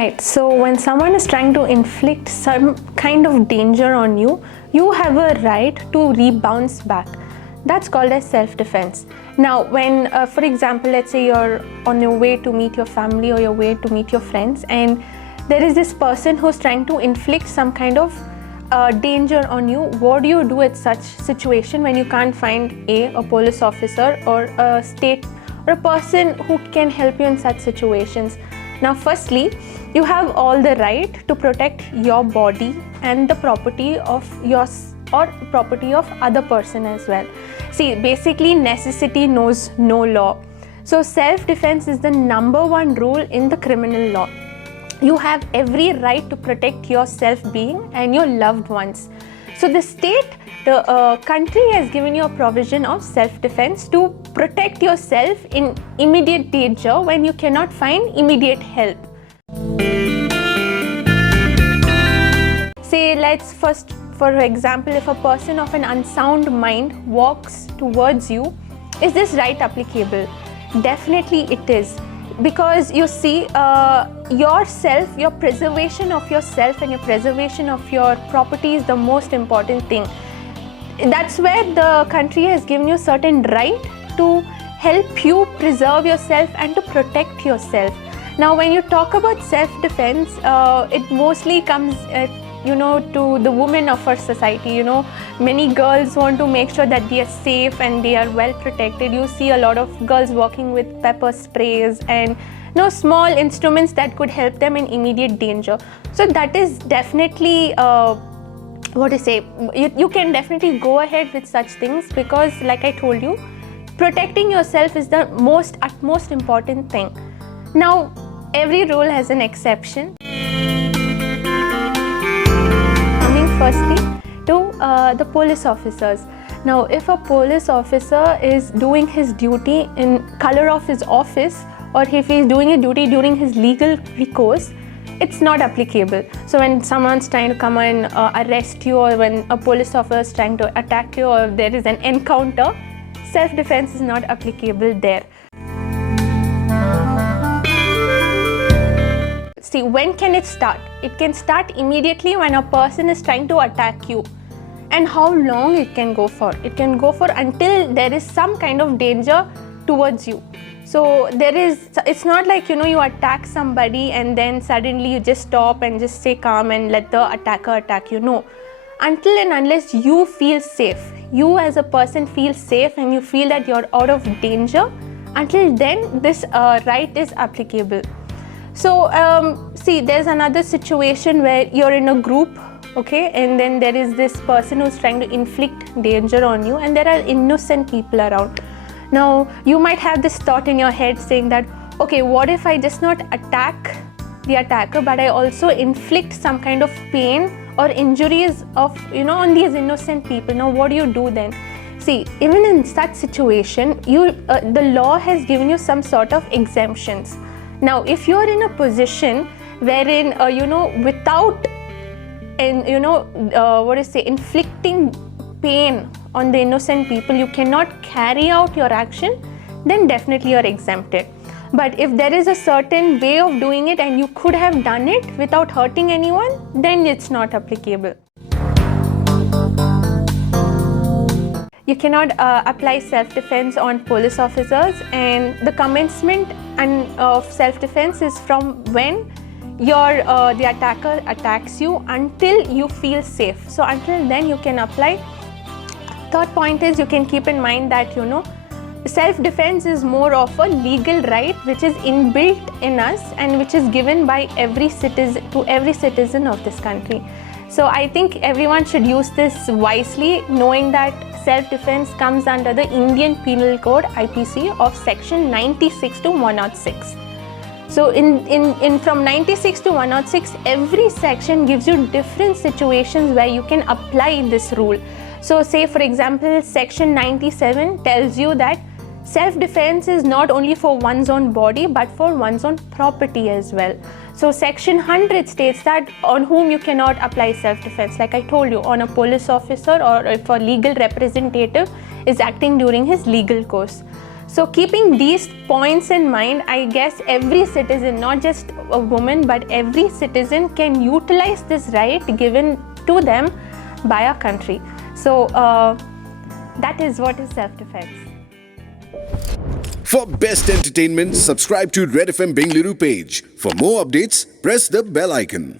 Right, so when someone is trying to inflict some kind of danger on you, you have a right to rebound back. That's called as self-defense. Now, when, for example, let's say you're on your way to meet your family or your way to meet your friends, and there is this person who's trying to inflict some kind of danger on you, what do you do at such situation when you can't find a police officer or a state or a person who can help you in such situations? Now, firstly, you have all the right to protect your body and the property of yours or property of other person as well. See, basically necessity knows no law. So self-defense is the #1 rule in the criminal law. You have every right to protect your self-being and your loved ones. So the state, the country has given you a provision of self-defense to protect yourself in immediate danger when you cannot find immediate help. Say, let's first, for example, if a person of an unsound mind walks towards you, is this right applicable? Definitely it is. Because you see, yourself, your preservation of yourself and your preservation of your property is the most important thing. That's where the country has given you certain right to help you preserve yourself and to protect yourself. Now, when you talk about self-defense, it mostly comes to the women of our society. Many girls want to make sure that they are safe and they are well protected. You see a lot of girls walking with pepper sprays and small instruments that could help them in immediate danger. So that is definitely you can definitely go ahead with such things, because like I told you, protecting yourself is the utmost important thing. Now, every rule has an exception. Firstly, to the police officers. Now, if a police officer is doing his duty in color of his office, or if he is doing a duty during his legal recourse, it's not applicable. So when someone's trying to come and arrest you, or when a police officer is trying to attack you, or there is an encounter, self-defense is not applicable there. See, when can it start? It can start immediately when a person is trying to attack you. And how long it can go for? It can go for until there is some kind of danger towards you. So it's not like, you attack somebody and then suddenly you just stop and just stay calm and let the attacker attack you. No. Until and unless you feel safe, you as a person feel safe and you feel that you're out of danger, until then this right is applicable. So, see, there's another situation where you're in a group, okay, and then there is this person who's trying to inflict danger on you, and there are innocent people around. Now, you might have this thought in your head saying that, okay, what if I just not attack the attacker, but I also inflict some kind of pain or injuries on these innocent people? Now, what do you do then? See, even in such situation, the law has given you some sort of exemptions. Now, if you're in a position wherein, without, inflicting pain on the innocent people, you cannot carry out your action, then definitely you're exempted. But if there is a certain way of doing it and you could have done it without hurting anyone, then it's not applicable. You cannot apply self-defense on police officers, and the commencement of self-defense is from when the attacker attacks you until you feel safe. So until then you can apply. Third point is, you can keep in mind that self-defense is more of a legal right which is inbuilt in us and which is given by every citizen of this country. So I think everyone should use this wisely, knowing that self-defense comes under the Indian Penal Code IPC of Section 96 to 106. So from 96 to 106, every section gives you different situations where you can apply this rule. So say, for example, Section 97 tells you that self-defense is not only for one's own body but for one's own property as well. So Section 100 states that on whom you cannot apply self-defense. Like I told you, on a police officer, or if a legal representative is acting during his legal course. So keeping these points in mind, I guess every citizen, not just a woman, but every citizen can utilize this right given to them by our country. So that is what is self-defense. For best entertainment, subscribe to Red FM Bengaluru page. For more updates, press the bell icon.